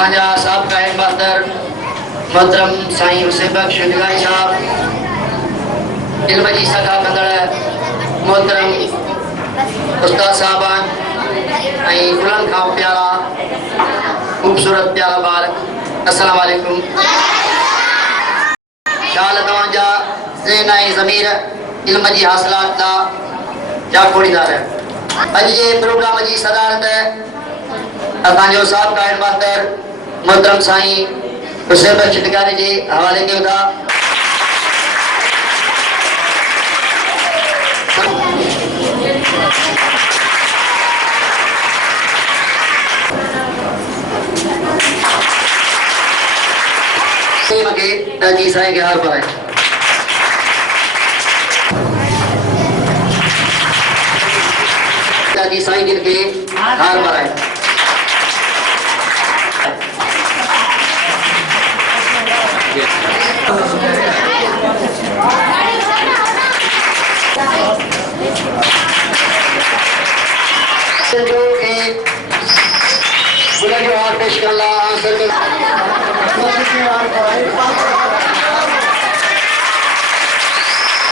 असांजा साबिक़ा हेडमास्टर मोहतरम साईं हुसैन बख्श साहब, इल्म जी सदा कंदड़ मोहतरम उस्ताद साहबान ऐं गुलनि खां प्यारा ख़ूबसूरत प्यारा ॿार, अस्सलाम वालेकुम। शाल तव्हांजा ज़हन ऐं ज़मीर इल्म जी हासिलात लाइ जागोड़ीदार। अॼु जे प्रोग्राम जी सदारत असांजो साबिक़ा हेडमास्टर मोहतरम साईं हुसैन बख्श जे हवाले कयूं था। जी साईं के हार पाए जी साईं जिन के हार पाए जो के बुला जो हार पेश कर ला